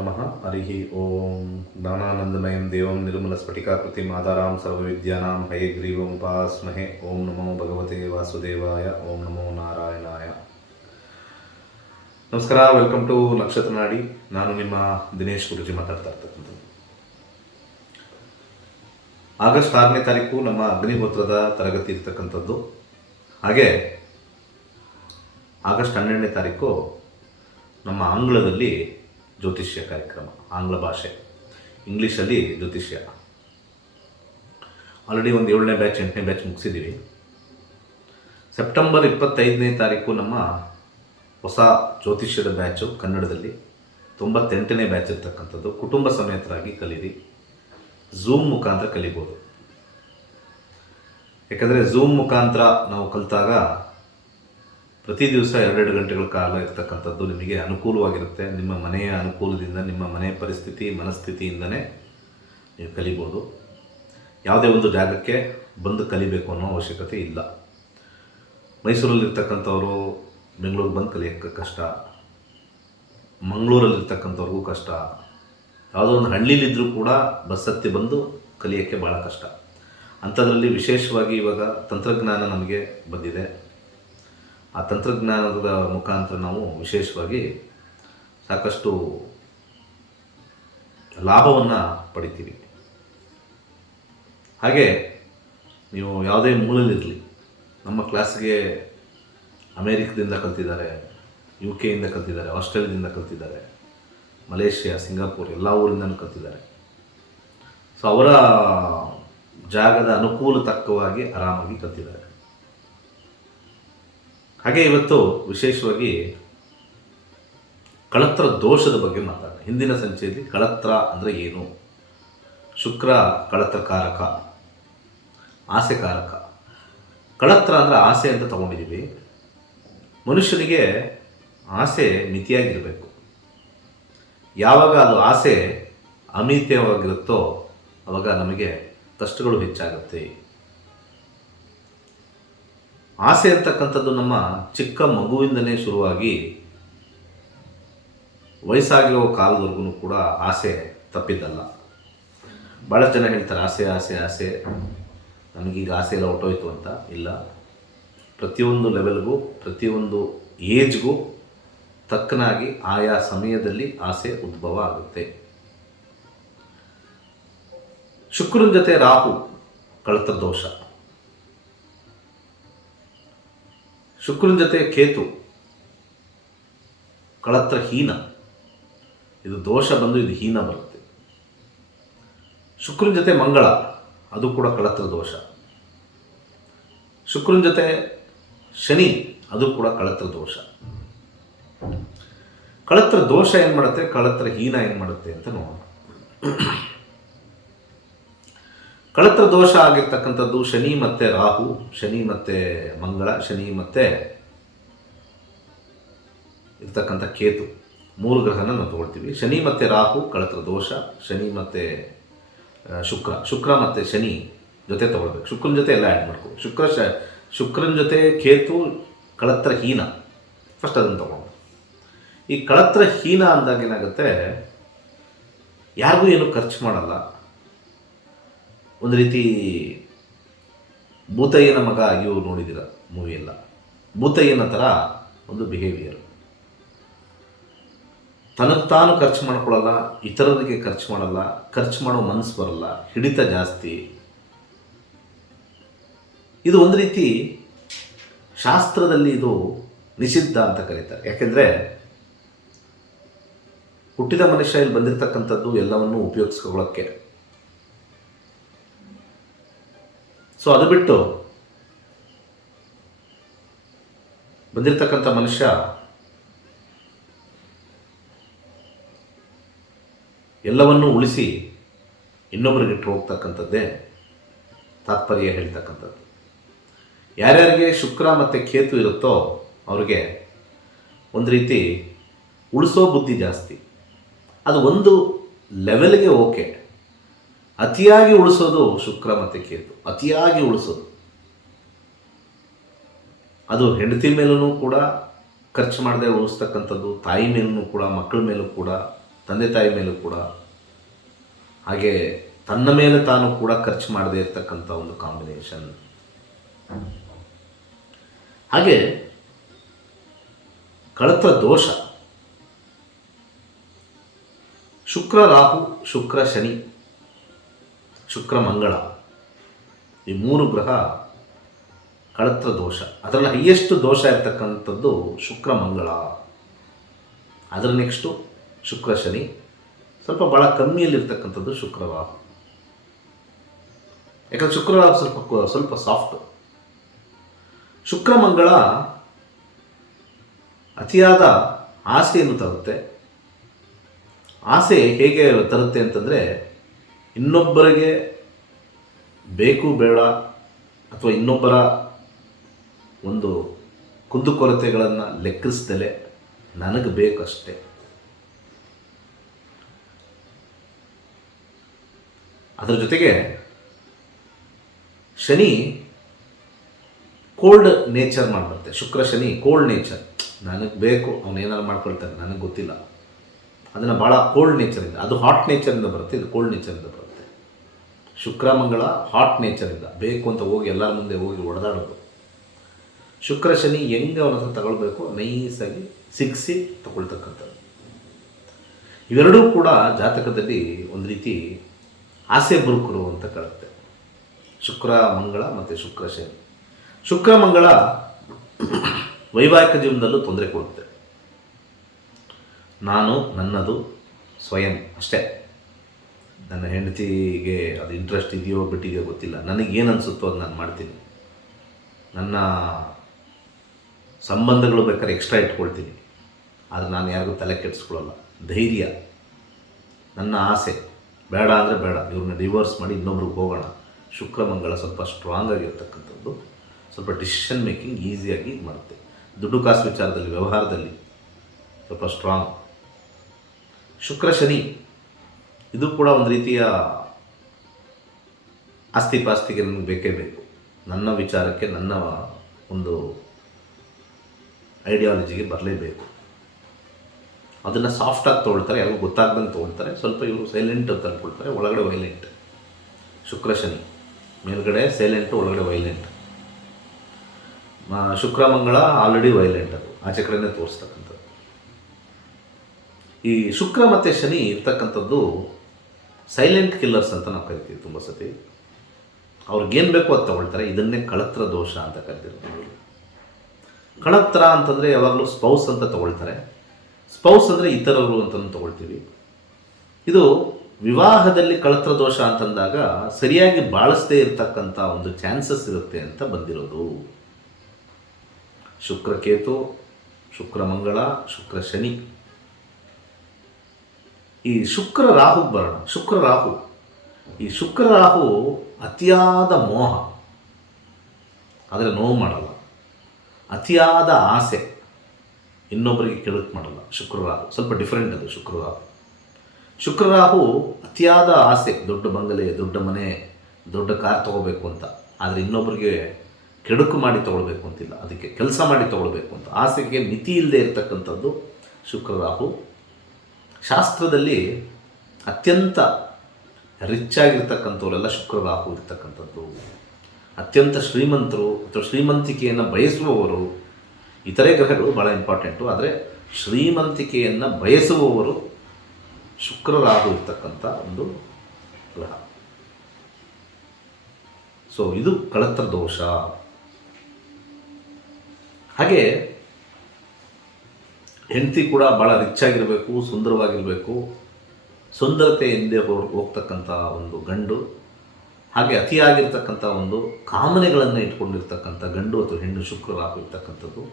ನಮಃ. ಹರಿ ಓಂ. ಜ್ಞಾನಾನಂದಮಯಂ ದೇವಂ ನಿರ್ಮಲಸ್ಫಟಿಕಾಕೃತಿಂ ಆಧಾರಾಂ ಸರ್ವವಿದ್ಯಾನಾಂ ಹಯಗ್ರೀವಮುಪಾಸ್ಮಹೇ. ಓಂ ನಮೋ ಭಗವತೆ ವಾಸುದೇವಾಯ. ಓಂ ನಮೋ ನಾರಾಯಣಾಯ. ನಮಸ್ಕಾರ, ವೆಲ್ಕಮ್ ಟು ನಕ್ಷತ್ರ ನಾಡಿ. ನಾನು ನಿಮ್ಮ ದಿನೇಶ್ ಗುರುಜಿ ಮಾತಾಡ್ತಾ ಇರ್ತಕ್ಕಂಥದ್ದು. ಆಗಸ್ಟ್ 6ನೇ ತಾರೀಕು ನಮ್ಮ ಅಗ್ನಿಹೋತ್ರದ ತರಗತಿ ಇರ್ತಕ್ಕಂಥದ್ದು. ಹಾಗೆ ಆಗಸ್ಟ್ 12ನೇ ತಾರೀಕು ನಮ್ಮ ಆಂಗ್ಲದಲ್ಲಿ ಜ್ಯೋತಿಷ್ಯ ಕಾರ್ಯಕ್ರಮ, ಆಂಗ್ಲ ಭಾಷೆ, ಇಂಗ್ಲೀಷಲ್ಲಿ ಜ್ಯೋತಿಷ್ಯ. ಆಲ್ರೆಡಿ ಒಂದು 7ನೇ ಬ್ಯಾಚ್ 8ನೇ ಬ್ಯಾಚ್ ಮುಗಿಸಿದ್ದೀವಿ. ಸೆಪ್ಟೆಂಬರ್ 25ನೇ ತಾರೀಕು ನಮ್ಮ ಹೊಸ ಜ್ಯೋತಿಷ್ಯದ ಬ್ಯಾಚು ಕನ್ನಡದಲ್ಲಿ 98ನೇ ಬ್ಯಾಚ್ ಇರ್ತಕ್ಕಂಥದ್ದು. ಕುಟುಂಬ ಸಮೇತರಾಗಿ ಕಲೀರಿ. ಝೂಮ್ ಮುಖಾಂತರ ಕಲಿಬೋದು. ಯಾಕಂದರೆ ಝೂಮ್ ಮುಖಾಂತರ ನಾವು ಕಲಿತಾಗ ಪ್ರತಿ ದಿವಸ 2 ಗಂಟೆಗಳ ಕಾಲ ಇರ್ತಕ್ಕಂಥದ್ದು ನಿಮಗೆ ಅನುಕೂಲವಾಗಿರುತ್ತೆ. ನಿಮ್ಮ ಮನೆಯ ಅನುಕೂಲದಿಂದ, ನಿಮ್ಮ ಮನೆಯ ಪರಿಸ್ಥಿತಿ ಮನಸ್ಥಿತಿಯಿಂದನೇ ನೀವು ಕಲಿಬೋದು. ಯಾವುದೇ ಒಂದು ಜಾಗಕ್ಕೆ ಬಂದು ಕಲಿಬೇಕು ಅನ್ನೋ ಅವಶ್ಯಕತೆ ಇಲ್ಲ. ಮೈಸೂರಲ್ಲಿರ್ತಕ್ಕಂಥವರು ಬೆಂಗಳೂರಿಗೆ ಬಂದು ಕಲಿಯೋಕ್ಕೆ ಕಷ್ಟ, ಮಂಗಳೂರಲ್ಲಿರ್ತಕ್ಕಂಥವ್ರಿಗೂ ಕಷ್ಟ, ಯಾವುದೋ ಒಂದು ಹಳ್ಳಿಲಿದ್ದರೂ ಕೂಡ ಬಸ್ ಹತ್ತಿ ಬಂದು ಕಲಿಯೋಕ್ಕೆ ಭಾಳ ಕಷ್ಟ. ಅಂಥದ್ರಲ್ಲಿ ವಿಶೇಷವಾಗಿ ಇವಾಗ ತಂತ್ರಜ್ಞಾನ ನಮಗೆ ಬಂದಿದೆ. ಆ ತಂತ್ರಜ್ಞಾನದ ಮುಖಾಂತರ ನಾವು ವಿಶೇಷವಾಗಿ ಸಾಕಷ್ಟು ಲಾಭವನ್ನು ಪಡಿತೀವಿ. ಹಾಗೆ ನೀವು ಯಾವುದೇ ಮೂಲಲ್ಲಿರಲಿ, ನಮ್ಮ ಕ್ಲಾಸ್ಗೆ ಅಮೇರಿಕದಿಂದ ಕಲ್ತಿದ್ದಾರೆ, UK ಇಂದ ಕಲ್ತಿದ್ದಾರೆ, ಆಸ್ಟ್ರೇಲಿಯಾದಿಂದ ಕಲ್ತಿದ್ದಾರೆ, ಮಲೇಷ್ಯಾ, ಸಿಂಗಾಪುರ್ ಎಲ್ಲ ಊರಿಂದನೂ ಕಲ್ತಿದ್ದಾರೆ. ಸೊ ಅವರ ಜಾಗದ ಅನುಕೂಲ ತಕ್ಕವಾಗಿ ಆರಾಮಾಗಿ ಕಲ್ತಿದ್ದಾರೆ. ಹಾಗೆ ಇವತ್ತು ವಿಶೇಷವಾಗಿ ಕಳತ್ರ ದೋಷದ ಬಗ್ಗೆ ಮಾತಾಡೋಣ. ಹಿಂದಿನ ಸಂಚಿಕೆಯಲ್ಲಿ ಕಳತ್ರ ಅಂದರೆ ಏನು, ಶುಕ್ರ ಕಳತ್ರಕಾರಕ, ಆಸೆಕಾರಕ. ಕಳತ್ರ ಅಂದರೆ ಆಸೆ ಅಂತ ತಗೊಂಡಿದ್ದೀವಿ. ಮನುಷ್ಯನಿಗೆ ಆಸೆ ಮಿತಿಯಾಗಿರಬೇಕು. ಯಾವಾಗ ಅದು ಆಸೆ ಅಮಿತವಾಗಿರುತ್ತೋ ಆವಾಗ ನಮಗೆ ಕಷ್ಟಗಳು ಹೆಚ್ಚಾಗುತ್ತೆ. ಆಸೆ ಅಂತಕ್ಕಂಥದ್ದು ನಮ್ಮ ಚಿಕ್ಕ ಮಗುವಿಂದನೇ ಶುರುವಾಗಿ ವಯಸ್ಸಾಗಿರೋ ಕಾಲದವರೆಗೂ ಕೂಡ ಆಸೆ ತಪ್ಪಿದ್ದಲ್ಲ. ಭಾಳ ಜನ ಹೇಳ್ತಾರೆ ಆಸೆ ಆಸೆ ಆಸೆ, ನನಗೀಗ ಆಸೆ ಎಲ್ಲ ಹೊಟ್ಟೋಯ್ತು ಅಂತ. ಇಲ್ಲ, ಪ್ರತಿಯೊಂದು ಲೆವೆಲ್ಗೂ ಪ್ರತಿಯೊಂದು ಏಜ್ಗೂ ತಕ್ಕನಾಗಿ ಆಯಾ ಸಮಯದಲ್ಲಿ ಆಸೆ ಉದ್ಭವ ಆಗುತ್ತೆ. ಶುಕ್ರನ ಜೊತೆ ರಾಹು ಕಳತ್ರ ದೋಷ, ಶುಕ್ರನ ಜೊತೆ ಕೇತು ಕಳತ್ರ ಹೀನ. ಇದು ದೋಷ ಬಂದು ಇದು ಹೀನ ಬರುತ್ತೆ. ಶುಕ್ರನ ಜೊತೆ ಮಂಗಳ, ಅದು ಕೂಡ ಕಳತ್ರ ದೋಷ. ಶುಕ್ರನ ಜೊತೆ ಶನಿ, ಅದು ಕೂಡ ಕಳತ್ರ ದೋಷ. ಕಳತ್ರ ದೋಷ ಏನು ಮಾಡುತ್ತೆ, ಕಳತ್ರ ಹೀನ ಏನು ಮಾಡುತ್ತೆ ಅಂತ ನೋಡೋಣ. ಕಳತ್ರ ದೋಷ ಆಗಿರ್ತಕ್ಕಂಥದ್ದು ಶನಿ ಮತ್ತು ರಾಹು, ಶನಿ ಮತ್ತು ಮಂಗಳ, ಶನಿ ಮತ್ತು ಇರ್ತಕ್ಕಂಥ ಕೇತು, 3 ಗ್ರಹನ ನಾವು ತಗೊಳ್ತೀವಿ. ಶನಿ ಮತ್ತು ರಾಹು ಕಳತ್ರ ದೋಷ, ಶನಿ ಮತ್ತು ಶುಕ್ರ ಮತ್ತು ಶನಿ ಜೊತೆ ತಗೊಳ್ಬೇಕು. ಶುಕ್ರನ ಜೊತೆ ಎಲ್ಲ ಆ್ಯಡ್ ಮಾಡ್ಕೊ. ಶುಕ್ರನ ಜೊತೆ ಕೇತು ಕಳತ್ರ ಹೀನ. ಫಸ್ಟ್ ಅದನ್ನು ತಗೊಂಡು, ಈ ಕಳತ್ರ ಹೀನ ಅಂದಾಗ ಏನಾಗುತ್ತೆ, ಯಾರಿಗೂ ಏನು ಖರ್ಚು ಮಾಡಲ್ಲ. ಒಂದು ರೀತಿ ಭೂತಯ್ಯನ ಮಗ, ಇವು ನೋಡಿದ್ದೀರ ಮೂವಿ ಎಲ್ಲ, ಭೂತಯ್ಯನ ಥರ ಒಂದು ಬಿಹೇವಿಯರ್. ತನಗೆ ತಾನು ಖರ್ಚು ಮಾಡ್ಕೊಳ್ಳಲ್ಲ, ಇತರರಿಗೆ ಖರ್ಚು ಮಾಡಲ್ಲ, ಖರ್ಚು ಮಾಡೋ ಮನಸ್ಸು ಬರಲ್ಲ, ಹಿಡಿತ ಜಾಸ್ತಿ. ಇದು ಒಂದು ರೀತಿ ಶಾಸ್ತ್ರದಲ್ಲಿ ಇದು ನಿಷಿದ್ಧ ಅಂತ ಕರೀತಾರೆ. ಯಾಕೆಂದರೆ ಹುಟ್ಟಿದ ಮನುಷ್ಯ ಇಲ್ಲಿ ಬಂದಿರತಕ್ಕಂಥದ್ದು ಎಲ್ಲವನ್ನೂ ಉಪಯೋಗಿಸ್ಕೊಳ್ಳೋಕ್ಕೆ. ಸೊ ಅದು ಬಿಟ್ಟು ಬಂದಿರತಕ್ಕಂಥ ಮನುಷ್ಯ ಎಲ್ಲವನ್ನೂ ಉಳಿಸಿ ಇನ್ನೊಬ್ಬರಿಗೆ ಇಟ್ಟು ಹೋಗ್ತಕ್ಕಂಥದ್ದೇ ತಾತ್ಪರ್ಯ ಹೇಳ್ತಕ್ಕಂಥದ್ದು. ಯಾರ್ಯಾರಿಗೆ ಶುಕ್ರ ಮತ್ತು ಕೇತು ಇರುತ್ತೋ ಅವ್ರಿಗೆ ಒಂದು ರೀತಿ ಉಳಿಸೋ ಬುದ್ಧಿ ಜಾಸ್ತಿ. ಅದು ಒಂದು ಲೆವೆಲ್ಗೆ ಓಕೆ. ಅತಿಯಾಗಿ ಉಳಿಸೋದು ಶುಕ್ರ ಮತ್ತು ಕೇತು, ಅತಿಯಾಗಿ ಉಳಿಸೋದು. ಅದು ಹೆಂಡತಿ ಮೇಲೂ ಕೂಡ ಖರ್ಚು ಮಾಡದೆ ಉಳಿಸ್ತಕ್ಕಂಥದ್ದು, ತಾಯಿ ಮೇಲೂ ಕೂಡ, ಮಕ್ಕಳ ಮೇಲೂ ಕೂಡ ತಂದೆ ತಾಯಿ ಮೇಲೂ ಕೂಡ, ಹಾಗೆ ತನ್ನ ಮೇಲೆ ತಾನು ಕೂಡ ಖರ್ಚು ಮಾಡದೇ ಇರತಕ್ಕಂಥ ಒಂದು ಕಾಂಬಿನೇಷನ್. ಹಾಗೆ ಕಳತ್ರ ದೋಷ, ಶುಕ್ರ ರಾಹು, ಶುಕ್ರ ಶನಿ, ಶುಕ್ರ ಮಂಗಳ, ಈ 3 ಗ್ರಹ ಕಳತ್ರ ದೋಷ. ಅದರಲ್ಲಿ ಹೈಯೆಸ್ಟ್ ದೋಷ ಇರ್ತಕ್ಕಂಥದ್ದು ಶುಕ್ರ ಮಂಗಳ. ಅದರ ನೆಕ್ಸ್ಟು ಶುಕ್ರ ಶನಿ, ಸ್ವಲ್ಪ ಭಾಳ ಕಮ್ಮಿಯಲ್ಲಿರ್ತಕ್ಕಂಥದ್ದು ಶುಕ್ರ ರಾಹು. ಯಾಕಂದರೆ ಶುಕ್ರ ರಾಹು ಸ್ವಲ್ಪ ಸಾಫ್ಟ್. ಶುಕ್ರ ಮಂಗಳ ಅತಿಯಾದ ಆಸೆಯನ್ನು ತರುತ್ತೆ. ಆಸೆ ಹೇಗೆ ತರುತ್ತೆ ಅಂತಂದರೆ, ಇನ್ನೊಬ್ಬರಿಗೆ ಬೇಕು ಬೇಡ ಅಥವಾ ಇನ್ನೊಬ್ಬರ ಒಂದು ಕುಂದುಕೊರತೆಗಳನ್ನು ಲೆಕ್ಕಿಸ್ದಲೆ ನನಗೆ ಬೇಕಷ್ಟೆ. ಅದರ ಜೊತೆಗೆ ಶನಿ ಕೋಲ್ಡ್ ನೇಚರ್ ಮಾಡಿಬಿಡುತ್ತೆ. ಶುಕ್ರ ಶನಿ ಕೋಲ್ಡ್ ನೇಚರ್, ನನಗೆ ಬೇಕು, ಅವನೇನಾರು ಮಾಡ್ಕೊಳ್ತಾನೆ, ನನಗೆ ಗೊತ್ತಿಲ್ಲ. ಅದನ್ನು ಭಾಳ ಕೋಲ್ಡ್ ನೇಚರಿಂದ, ಅದು ಹಾಟ್ ನೇಚರಿಂದ ಬರುತ್ತೆ, ಇದು ಕೋಲ್ಡ್ ನೇಚರಿಂದ ಬರುತ್ತೆ. ಶುಕ್ರ ಮಂಗಳ ಹಾಟ್ ನೇಚರಿಂದ, ಬೇಕು ಅಂತ ಹೋಗಿ ಎಲ್ಲರ ಮುಂದೆ ಹೋಗಿ ಹೊಡೆದಾಡೋದು. ಶುಕ್ರ ಶನಿ ಹೆಂಗೆ ಅವನ ಹತ್ರ ತಗೊಳ್ಬೇಕು, ನೈಸಾಗಿ ಸಿಕ್ಸಿ ತಗೊಳ್ತಕ್ಕಂಥದ್ದು. ಇವೆರಡೂ ಕೂಡ ಜಾತಕದಲ್ಲಿ ಒಂದು ರೀತಿ ಆಸೆ ಬುರುಕರು ಅಂತ ಕಳುತ್ತೆ. ಶುಕ್ರ ಮಂಗಳ ಮತ್ತು ಶುಕ್ರ ಶನಿ. ಶುಕ್ರ ಮಂಗಳ ವೈವಾಹಿಕ ಜೀವನದಲ್ಲೂ ತೊಂದರೆ ಕೊಡುತ್ತೆ. ನಾನು ನನ್ನದು ಸ್ವಯಂ ಅಷ್ಟೇ, ನನ್ನ ಹೆಂಡತಿಗೆ ಅದು ಇಂಟ್ರೆಸ್ಟ್ ಇದೆಯೋ ಬಿಟ್ಟಿದೆಯೋ ಗೊತ್ತಿಲ್ಲ, ನನಗೇನು ಅನಿಸುತ್ತೋ ಅದು ನಾನು ಮಾಡ್ತೀನಿ. ನನ್ನ ಸಂಬಂಧಗಳು ಬೇಕಾದ್ರೆ ಎಕ್ಸ್ಟ್ರಾ ಇಟ್ಕೊಳ್ತೀನಿ, ಆದರೆ ನಾನು ಯಾರಿಗೂ ತಲೆ ಕೆಡಿಸ್ಕೊಳ್ಳಲ್ಲ. ಧೈರ್ಯ, ನನ್ನ ಆಸೆ, ಬೇಡ ಅಂದರೆ ಬೇಡ, ಇವ್ರನ್ನ ಡಿವೋರ್ಸ್ ಮಾಡಿ ಇನ್ನೊಬ್ರಿಗೆ ಹೋಗೋಣ. ಶುಕ್ರ ಮಂಗಳ ಸ್ವಲ್ಪ ಸ್ಟ್ರಾಂಗ್ ಆಗಿರ್ತಕ್ಕಂಥದ್ದು, ಸ್ವಲ್ಪ ಡಿಸಿಷನ್ ಮೇಕಿಂಗ್ ಈಸಿಯಾಗಿ ಮಾಡುತ್ತೆ. ದುಡ್ಡು ಕಾಸು ವಿಚಾರದಲ್ಲಿ, ವ್ಯವಹಾರದಲ್ಲಿ ಸ್ವಲ್ಪ ಸ್ಟ್ರಾಂಗ್. ಶುಕ್ರ ಶನಿ ಇದು ಕೂಡ ಒಂದು ರೀತಿಯ ಆಸ್ತಿ ಪಾಸ್ತಿಗೆ ನನಗೆ ಬೇಕೇ ಬೇಕು, ನನ್ನ ವಿಚಾರಕ್ಕೆ, ನನ್ನ ಒಂದು ಐಡಿಯಾಲಜಿಗೆ ಬರಲೇಬೇಕು. ಅದನ್ನು ಸಾಫ್ಟಾಗಿ ತೊಗೊಳ್ತಾರೆ, ಯಾರಿಗೂ ಗೊತ್ತಾಗ್ದಂಗೆ ತೊಗೊಳ್ತಾರೆ. ಸ್ವಲ್ಪ ಇವರು ಸೈಲೆಂಟ್ ಅಂತ ಅಂದ್ಕೊಳ್ತಾರೆ, ಒಳಗಡೆ ವೈಲೆಂಟ್. ಶುಕ್ರ ಶನಿ ಮೇಲ್ಗಡೆ ಸೈಲೆಂಟು, ಒಳಗಡೆ ವೈಲೆಂಟ್. ಶುಕ್ರ ಮಂಗಳ ಆಲ್ರೆಡಿ ವೈಲೆಂಟ್, ಅದು ಆಚೆ ಕಡೆನೇ ತೋರಿಸ್ತಕ್ಕಂಥದ್ದು. ಈ ಶುಕ್ರ ಮತ್ತು ಶನಿ ಇರ್ತಕ್ಕಂಥದ್ದು ಸೈಲೆಂಟ್ ಕಿಲ್ಲರ್ಸ್ ಅಂತ ನಾವು ಕರಿತೀವಿ. ತುಂಬ ಸತಿ ಅವ್ರಿಗೇನು ಬೇಕೋ ಅದು ತಗೊಳ್ತಾರೆ. ಇದನ್ನೇ ಕಳತ್ರ ದೋಷ ಅಂತ ಕರಿತೀವಿ. ಕಳತ್ರ ಅಂತಂದರೆ ಯಾವಾಗಲೂ ಸ್ಪೌಸ್ ಅಂತ ತಗೊಳ್ತಾರೆ. ಸ್ಪೌಸ್ ಅಂದರೆ ಇತರರು ಅಂತಲೂ ತಗೊಳ್ತೀವಿ. ಇದು ವಿವಾಹದಲ್ಲಿ ಕಳತ್ರ ದೋಷ ಅಂತಂದಾಗ ಸರಿಯಾಗಿ ಬಾಳಿಸದೇ ಇರತಕ್ಕಂಥ ಒಂದು ಚಾನ್ಸಸ್ ಇರುತ್ತೆ ಅಂತ ಬಂದಿರೋದು. ಶುಕ್ರ ಕೇತು, ಶುಕ್ರ ಮಂಗಳ, ಶುಕ್ರ ಶನಿ. ಈ ಶುಕ್ರ ರಾಹು ಬರೋಣ. ಶುಕ್ರ ರಾಹು, ಈ ಶುಕ್ರ ರಾಹು ಅತಿಯಾದ ಮೋಹ, ಆದರೆ ನೋವು ಮಾಡಲ್ಲ. ಅತಿಯಾದ ಆಸೆ, ಇನ್ನೊಬ್ಬರಿಗೆ ಕೆಡುಕು ಮಾಡಲ್ಲ. ಶುಕ್ರ ರಾಹು ಸ್ವಲ್ಪ ಡಿಫ್ರೆಂಟ್. ಅದು ಶುಕ್ರ ರಾಹು. ಶುಕ್ರ ರಾಹು ಅತಿಯಾದ ಆಸೆ, ದೊಡ್ಡ ಬಂಗಲೆ, ದೊಡ್ಡ ಮನೆ, ದೊಡ್ಡ ಕಾರ್ ತೊಗೋಬೇಕು ಅಂತ, ಆದರೆ ಇನ್ನೊಬ್ಬರಿಗೆ ಕೆಡುಕು ಮಾಡಿ ತೊಗೊಳ್ಬೇಕು ಅಂತಿಲ್ಲ, ಅದಕ್ಕೆ ಕೆಲಸ ಮಾಡಿ ತೊಗೊಳ್ಬೇಕು ಅಂತ. ಆಸೆಗೆ ಮಿತಿ ಇಲ್ಲದೆ ಇರತಕ್ಕಂಥದ್ದು ಶುಕ್ರ ರಾಹು. ಶಾಸ್ತ್ರದಲ್ಲಿ ಅತ್ಯಂತ ರಿಚ್ ಆಗಿರ್ತಕ್ಕಂಥವರೆಲ್ಲ ಶುಕ್ರ ರಾಹು ಇರ್ತಕ್ಕಂಥದ್ದು. ಅತ್ಯಂತ ಶ್ರೀಮಂತರು ಅಥವಾ ಶ್ರೀಮಂತಿಕೆಯನ್ನು ಬಯಸುವವರು, ಇತರೆ ಗ್ರಹಗಳು ಭಾಳ ಇಂಪಾರ್ಟೆಂಟು, ಆದರೆ ಶ್ರೀಮಂತಿಕೆಯನ್ನು ಬಯಸುವವರು ಶುಕ್ರ ರಾಹು ಇರ್ತಕ್ಕಂಥ ಒಂದು ಗ್ರಹ. ಸೊ ಇದು ಕಳತ್ರ ದೋಷ. ಹಾಗೆ ಹೆಂಡತಿ ಕೂಡ ಭಾಳ ರಿಚ್ ಆಗಿರಬೇಕು, ಸುಂದರವಾಗಿರಬೇಕು, ಸುಂದರತೆ ಎಂದೇ ಹೋಗ್ತಕ್ಕಂಥ ಒಂದು ಗಂಡು, ಹಾಗೆ ಅತಿಯಾಗಿರ್ತಕ್ಕಂಥ ಒಂದು ಕಾಮನೆಗಳನ್ನು ಇಟ್ಕೊಂಡಿರ್ತಕ್ಕಂಥ ಗಂಡು ಅಥವಾ ಹೆಣ್ಣು ಶುಕ್ರ ರಾಹು ಇರ್ತಕ್ಕಂಥದ್ದು,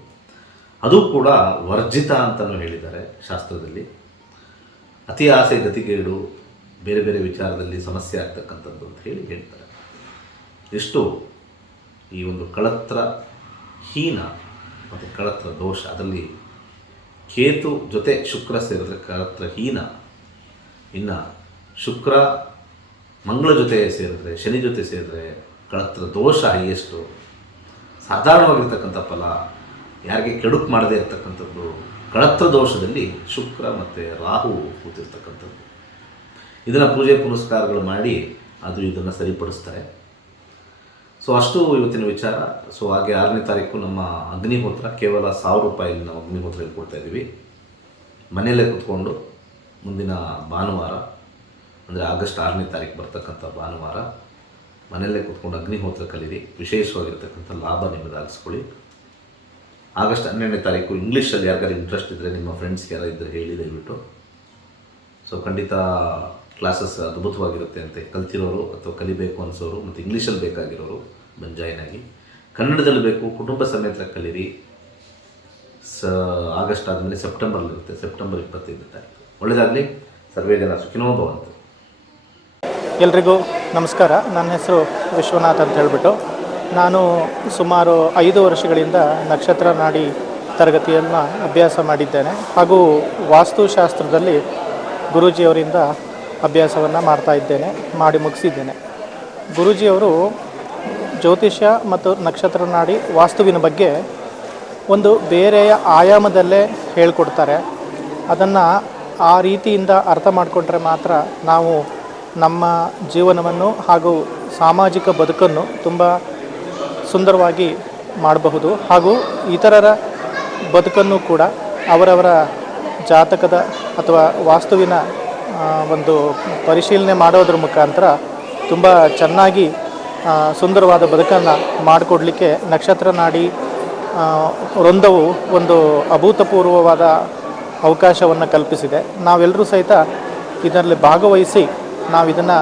ಅದು ಕೂಡ ವರ್ಜಿತ ಅಂತಲೂ ಹೇಳಿದ್ದಾರೆ ಶಾಸ್ತ್ರದಲ್ಲಿ. ಅತಿ ಆಸೆ ಗತಿಗೇಡು, ಬೇರೆ ಬೇರೆ ವಿಚಾರದಲ್ಲಿ ಸಮಸ್ಯೆ ಆಗ್ತಕ್ಕಂಥದ್ದು ಅಂತ ಹೇಳ್ತಾರೆ. ಎಷ್ಟು ಈ ಒಂದು ಕಳತ್ರ ಹೀನ ಮತ್ತು ಕಳತ್ರ ದೋಷ, ಅದರಲ್ಲಿ ಕೇತು ಜೊತೆ ಶುಕ್ರ ಸೇರಿದ್ರೆ ಕಳತ್ರ ಹೀನ, ಇನ್ನು ಶುಕ್ರ ಮಂಗಳ ಜೊತೆ ಸೇರಿದ್ರೆ, ಶನಿ ಜೊತೆ ಸೇರಿದ್ರೆ ಕಳತ್ರ ದೋಷ ಹೈಯೆಸ್ಟು. ಸಾಧಾರಣವಾಗಿರ್ತಕ್ಕಂಥ ಫಲ, ಯಾರಿಗೆ ಕೆಡುಕು ಮಾಡದೇ ಇರತಕ್ಕಂಥದ್ದು, ಕಳತ್ರ ದೋಷದಲ್ಲಿ ಶುಕ್ರ ಮತ್ತು ರಾಹು ಕೂತಿರ್ತಕ್ಕಂಥದ್ದು. ಇದನ್ನು ಪೂಜೆ ಪುನಸ್ಕಾರಗಳು ಮಾಡಿ ಅದು ಇದನ್ನು ಸರಿಪಡಿಸ್ತಾರೆ. ಸೊ ಅಷ್ಟು ಇವತ್ತಿನ ವಿಚಾರ. ಸೊ ಹಾಗೆ 6ನೇ ತಾರೀಕು ನಮ್ಮ ಅಗ್ನಿಹೋತ್ರ ಕೇವಲ 1000 ರೂಪಾಯಲ್ಲಿ ನಾವು ಅಗ್ನಿಹೋತ್ರ ಹೇಳ್ಕೊಡ್ತಾ ಇದ್ದೀವಿ. ಮನೆಯಲ್ಲೇ ಕೂತ್ಕೊಂಡು ಮುಂದಿನ ಭಾನುವಾರ ಅಂದರೆ ಆಗಸ್ಟ್ 6ನೇ ತಾರೀಕು ಬರ್ತಕ್ಕಂಥ ಭಾನುವಾರ ಮನೆಯಲ್ಲೇ ಕೂತ್ಕೊಂಡು ಅಗ್ನಿಹೋತ್ರ ಕಲೀರಿ. ವಿಶೇಷವಾಗಿರ್ತಕ್ಕಂಥ ಲಾಭ ನಿಮ್ಮದಾಗಿಸ್ಕೊಳ್ಳಿ. ಆಗಸ್ಟ್ 12ನೇ ತಾರೀಕು ಇಂಗ್ಲೀಷಲ್ಲಿ ಯಾರಿಗಾರು ಇಂಟ್ರೆಸ್ಟ್ ಇದ್ದರೆ ನಿಮ್ಮ ಫ್ರೆಂಡ್ಸ್ಗೆ ಯಾರು ಇದ್ದರೆ ಹೇಳಿ ದಯವಿಟ್ಟು. ಸೊ ಖಂಡಿತ ಕ್ಲಾಸಸ್ ಅದ್ಭುತವಾಗಿರುತ್ತೆ ಅಂತೆ. ಕಲ್ತಿರೋರು ಅಥವಾ ಕಲಿಬೇಕು ಅನಿಸೋರು ಮತ್ತು ಇಂಗ್ಲೀಷಲ್ಲಿ ಬೇಕಾಗಿರೋರು ಬಂದು ಜಾಯ್ನ್ ಆಗಿ. ಕನ್ನಡದಲ್ಲಿ ಬೇಕು ಕುಟುಂಬ ಸಮೇತ ಕಲೀರಿ. ಆಗಸ್ಟ್ ಆದಮೇಲೆ ಸೆಪ್ಟೆಂಬರ್ಲಿರುತ್ತೆ, ಸೆಪ್ಟೆಂಬರ್ 25ನೇ ತಾರೀಕು. ಒಳ್ಳೆಯದಾಗಲಿ. ಸರ್ವೇ ಜನ ಸುಖಿನೋ ಭವಂತು. ಎಲ್ರಿಗೂ ನಮಸ್ಕಾರ. ನನ್ನ ಹೆಸರು ವಿಶ್ವನಾಥ್ ಅಂತ ಹೇಳಿಬಿಟ್ಟು ನಾನು ಸುಮಾರು 5 ವರ್ಷಗಳಿಂದ ನಕ್ಷತ್ರ ನಾಡಿ ತರಗತಿಯನ್ನು ಅಭ್ಯಾಸ ಮಾಡಿದ್ದೇನೆ. ಹಾಗೂ ವಾಸ್ತುಶಾಸ್ತ್ರದಲ್ಲಿ ಗುರೂಜಿಯವರಿಂದ ಅಭ್ಯಾಸವನ್ನು ಮಾಡ್ತಾ ಇದ್ದೇನೆ, ಮಾಡಿ ಮುಗಿಸಿದ್ದೇನೆ. ಗುರೂಜಿಯವರು ಜ್ಯೋತಿಷ್ಯ ಮತ್ತು ನಕ್ಷತ್ರ ನಾಡಿ ವಾಸ್ತುವಿನ ಬಗ್ಗೆ ಒಂದು ಬೇರೆಯ ಆಯಾಮದಲ್ಲೇ ಹೇಳ್ಕೊಡ್ತಾರೆ. ಅದನ್ನು ಆ ರೀತಿಯಿಂದ ಅರ್ಥ ಮಾಡಿಕೊಂಡ್ರೆ ಮಾತ್ರ ನಾವು ನಮ್ಮ ಜೀವನವನ್ನು ಹಾಗೂ ಸಾಮಾಜಿಕ ಬದುಕನ್ನು ತುಂಬ ಸುಂದರವಾಗಿ ಮಾಡಬಹುದು. ಹಾಗೂ ಇತರರ ಬದುಕನ್ನು ಕೂಡ ಅವರವರ ಜಾತಕದ ಅಥವಾ ವಾಸ್ತುವಿನ ಒಂದು ಪರಿಶೀಲನೆ ಮಾಡೋದ್ರ ಮುಖಾಂತರ ತುಂಬ ಚೆನ್ನಾಗಿ ಸುಂದರವಾದ ಬದುಕನ್ನು ಮಾಡಿಕೊಡ್ಲಿಕ್ಕೆ ನಕ್ಷತ್ರ ನಾಡಿ ವೃಂದವು ಒಂದು ಅಭೂತಪೂರ್ವವಾದ ಅವಕಾಶವನ್ನು ಕಲ್ಪಿಸಿದೆ. ನಾವೆಲ್ಲರೂ ಸಹಿತ ಇದರಲ್ಲಿ ಭಾಗವಹಿಸಿ ನಾವು ಇದನ್ನು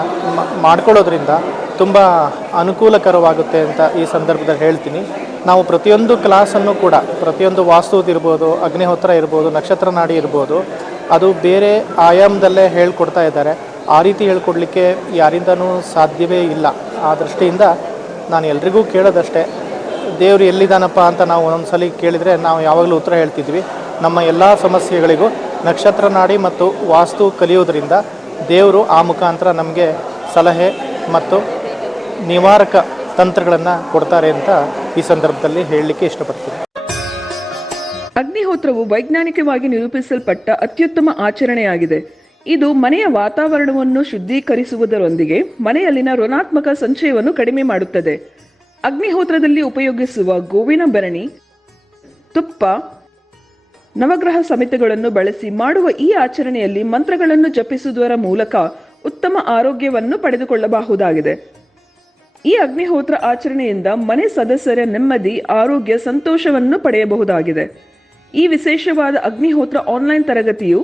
ಮಾಡ್ಕೊಳ್ಳೋದ್ರಿಂದ ತುಂಬ ಅನುಕೂಲಕರವಾಗುತ್ತೆ ಅಂತ ಈ ಸಂದರ್ಭದಲ್ಲಿ ಹೇಳ್ತೀನಿ. ನಾವು ಪ್ರತಿಯೊಂದು ಕ್ಲಾಸನ್ನು ಕೂಡ, ಪ್ರತಿಯೊಂದು ವಾಸ್ತುದಿರ್ಬೋದು, ಅಗ್ನಿಹೋತ್ರ ಇರ್ಬೋದು, ನಕ್ಷತ್ರ ನಾಡಿ ಇರ್ಬೋದು, ಅದು ಬೇರೆ ಆಯಾಮದಲ್ಲೇ ಹೇಳ್ಕೊಡ್ತಾ ಇದ್ದಾರೆ. ಆ ರೀತಿ ಹೇಳ್ಕೊಡ್ಲಿಕ್ಕೆ ಯಾರಿಂದನೂ ಸಾಧ್ಯವೇ ಇಲ್ಲ. ಆ ದೃಷ್ಟಿಯಿಂದ ನಾನು ಎಲ್ರಿಗೂ ಕೇಳೋದಷ್ಟೇ, ದೇವರು ಎಲ್ಲಿದ್ದಾನಪ್ಪ ಅಂತ ನಾವು ಒಂದೊಂದು ಸಲ ಕೇಳಿದರೆ ನಾವು ಯಾವಾಗಲೂ ಉತ್ತರ ಹೇಳ್ತಿದ್ವಿ. ನಮ್ಮ ಎಲ್ಲ ಸಮಸ್ಯೆಗಳಿಗೂ ನಕ್ಷತ್ರ ನಾಡಿ ಮತ್ತು ವಾಸ್ತು ಕಲಿಯೋದ್ರಿಂದ ದೇವರು ಆ ಮುಖಾಂತರ ನಮಗೆ ಸಲಹೆ ಮತ್ತು ನಿವಾರಕ ತಂತ್ರಗಳನ್ನು ಕೊಡ್ತಾರೆ ಅಂತ ಈ ಸಂದರ್ಭದಲ್ಲಿ ಹೇಳಲಿಕ್ಕೆ ಇಷ್ಟಪಡ್ತೀನಿ. ಅಗ್ನಿಹೋತ್ರವು ವೈಜ್ಞಾನಿಕವಾಗಿ ನಿರೂಪಿಸಲ್ಪಟ್ಟ ಅತ್ಯುತ್ತಮ ಆಚರಣೆಯಾಗಿದೆ. ಇದು ಮನೆಯ ವಾತಾವರಣವನ್ನು ಶುದ್ಧೀಕರಿಸುವುದರೊಂದಿಗೆ ಮನೆಯಲ್ಲಿನ ಋಣಾತ್ಮಕ ಸಂಚಯವನ್ನು ಕಡಿಮೆ ಮಾಡುತ್ತದೆ. ಅಗ್ನಿಹೋತ್ರದಲ್ಲಿ ಉಪಯೋಗಿಸುವ ಗೋವಿನ ಬೆರಣಿ, ತುಪ್ಪ, ನವಗ್ರಹ ಸಮಿತಿಗಳನ್ನು ಬಳಸಿ ಮಾಡುವ ಈ ಆಚರಣೆಯಲ್ಲಿ ಮಂತ್ರಗಳನ್ನು ಜಪಿಸುವುದರ ಮೂಲಕ ಉತ್ತಮ ಆರೋಗ್ಯವನ್ನು ಪಡೆದುಕೊಳ್ಳಬಹುದಾಗಿದೆ. ಈ ಅಗ್ನಿಹೋತ್ರ ಆಚರಣೆಯಿಂದ ಮನೆ ಸದಸ್ಯರ ನೆಮ್ಮದಿ, ಆರೋಗ್ಯ, ಸಂತೋಷವನ್ನು ಪಡೆಯಬಹುದಾಗಿದೆ. ಈ ವಿಶೇಷವಾದ ಅಗ್ನಿಹೋತ್ರ ಆನ್ಲೈನ್ ತರಗತಿಯು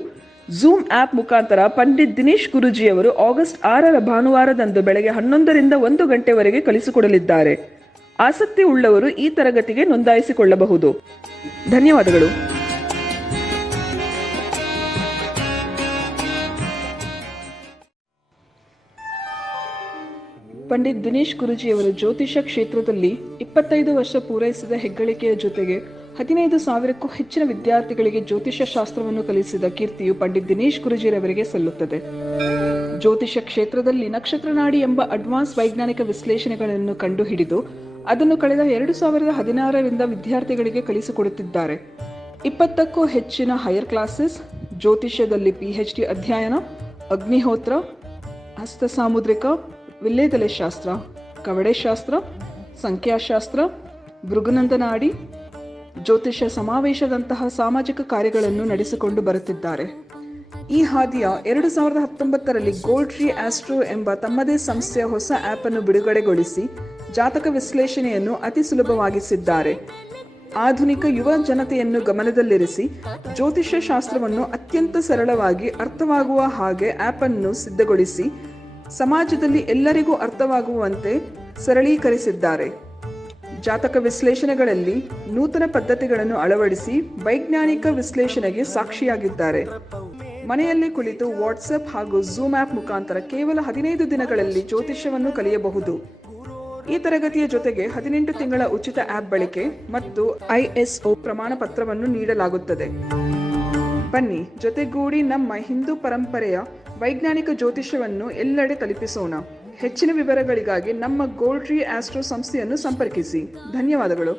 ಝೂಮ್ ಆ್ಯಪ್ ಮುಖಾಂತರ ಪಂಡಿತ್ ದಿನೇಶ್ ಗುರೂಜಿಯವರು ಆಗಸ್ಟ್ 6ರ ಭಾನುವಾರದಂದು ಬೆಳಗ್ಗೆ 11ರಿಂದ 1 ಗಂಟೆವರೆಗೆ ಕಲಿಸಿಕೊಡಲಿದ್ದಾರೆ. ಆಸಕ್ತಿ ಉಳ್ಳವರು ಈ ತರಗತಿಗೆ ನೋಂದಾಯಿಸಿಕೊಳ್ಳಬಹುದು. ಧನ್ಯವಾದಗಳು. ಪಂಡಿತ್ ದಿನೇಶ್ ಗುರೂಜಿಯವರು ಜ್ಯೋತಿಷ ಕ್ಷೇತ್ರದಲ್ಲಿ 25 ವರ್ಷ ಪೂರೈಸಿದ ಹೆಗ್ಗಳಿಕೆಯ ಜೊತೆಗೆ 15,000ಕ್ಕೂ ಹೆಚ್ಚಿನ ವಿದ್ಯಾರ್ಥಿಗಳಿಗೆ ಜ್ಯೋತಿಷ ಶಾಸ್ತ್ರವನ್ನು ಕಲಿಸಿದ ಕೀರ್ತಿಯು ಪಂಡಿತ್ ದಿನೇಶ್ ಗುರೂಜಿಯವರಿಗೆ ಸಲ್ಲುತ್ತದೆ. ಜ್ಯೋತಿಷ ಕ್ಷೇತ್ರದಲ್ಲಿ ನಕ್ಷತ್ರ ನಾಡಿ ಎಂಬ ಅಡ್ವಾನ್ಸ್ ವೈಜ್ಞಾನಿಕ ವಿಶ್ಲೇಷಣೆಗಳನ್ನು ಕಂಡುಹಿಡಿದು ಅದನ್ನು ಕಳೆದ 2016ರಿಂದ ವಿದ್ಯಾರ್ಥಿಗಳಿಗೆ ಕಲಿಸಿಕೊಡುತ್ತಿದ್ದಾರೆ. 20ಕ್ಕೂ ಹೆಚ್ಚಿನ ಹೈಯರ್ ಕ್ಲಾಸಸ್, ಜ್ಯೋತಿಷ್ಯದಲ್ಲಿ PhD ಅಧ್ಯಯನ, ಅಗ್ನಿಹೋತ್ರ, ಹಸ್ತ ಸಾಮುದ್ರಿಕ, ವಿಲ್ಲೇದೆಲೆ ಶಾಸ್ತ್ರ, ಕವಡೆ ಶಾಸ್ತ್ರ, ಸಂಖ್ಯಾಶಾಸ್ತ್ರ, ಭೃಗುನಂದ ನಾಡಿ, ಜ್ಯೋತಿಷ್ಯ ಸಮಾವೇಶದಂತಹ ಸಾಮಾಜಿಕ ಕಾರ್ಯಗಳನ್ನು ನಡೆಸಿಕೊಂಡು ಬರುತ್ತಿದ್ದಾರೆ. ಈ ಹಾದಿಯ 2019ರಲ್ಲಿ ಗೋಲ್ಡ್ ಟ್ರೀ ಆಸ್ಟ್ರೋ ಎಂಬ ತಮ್ಮದೇ ಸಂಸ್ಥೆಯ ಹೊಸ ಆ್ಯಪ್ ಅನ್ನು ಬಿಡುಗಡೆಗೊಳಿಸಿ ಜಾತಕ ವಿಶ್ಲೇಷಣೆಯನ್ನು ಅತಿ ಸುಲಭವಾಗಿಸಿದ್ದಾರೆ. ಆಧುನಿಕ ಯುವ ಜನತೆಯನ್ನು ಗಮನದಲ್ಲಿರಿಸಿ ಜ್ಯೋತಿಷ್ಯ ಶಾಸ್ತ್ರವನ್ನು ಅತ್ಯಂತ ಸರಳವಾಗಿ ಅರ್ಥವಾಗುವ ಹಾಗೆ ಆ್ಯಪ್ ಅನ್ನು ಸಿದ್ಧಗೊಳಿಸಿ ಸಮಾಜದಲ್ಲಿ ಎಲ್ಲರಿಗೂ ಅರ್ಥವಾಗುವಂತೆ ಸರಳೀಕರಿಸಿದ್ದಾರೆ. ಜಾತಕ ವಿಶ್ಲೇಷಣೆಗಳಲ್ಲಿ ನೂತನ ಪದ್ಧತಿಗಳನ್ನು ಅಳವಡಿಸಿ ವೈಜ್ಞಾನಿಕ ವಿಶ್ಲೇಷಣೆಗೆ ಸಾಕ್ಷಿಯಾಗಿದ್ದಾರೆ. ಮನೆಯಲ್ಲಿ ಕುಳಿತು ವಾಟ್ಸಪ್ ಹಾಗೂ ಝೂಮ್ ಆ್ಯಪ್ ಮುಖಾಂತರ ಕೇವಲ 15 ದಿನಗಳಲ್ಲಿ ಜ್ಯೋತಿಷ್ಯವನ್ನು ಕಲಿಯಬಹುದು. ಈ ತರಗತಿಯ ಜೊತೆಗೆ 18 ತಿಂಗಳ ಉಚಿತ ಆ್ಯಪ್ ಬಳಕೆ ಮತ್ತು ISO ಪ್ರಮಾಣ ಪತ್ರವನ್ನು ನೀಡಲಾಗುತ್ತದೆ. ಬನ್ನಿ, ಜೊತೆಗೂಡಿ ನಮ್ಮ ಹಿಂದೂ ಪರಂಪರೆಯ ವೈಜ್ಞಾನಿಕ ಜ್ಯೋತಿಷ್ಯವನ್ನು ಎಲ್ಲೆಡೆ ತಲುಪಿಸೋಣ. ಹೆಚ್ಚಿನ ವಿವರಗಳಿಗಾಗಿ ನಮ್ಮ ಗೋಲ್ಡ್ ಟ್ರೀ ಆಸ್ಟ್ರೋ ಸಂಸ್ಥೆಯನ್ನು ಸಂಪರ್ಕಿಸಿ. ಧನ್ಯವಾದಗಳು.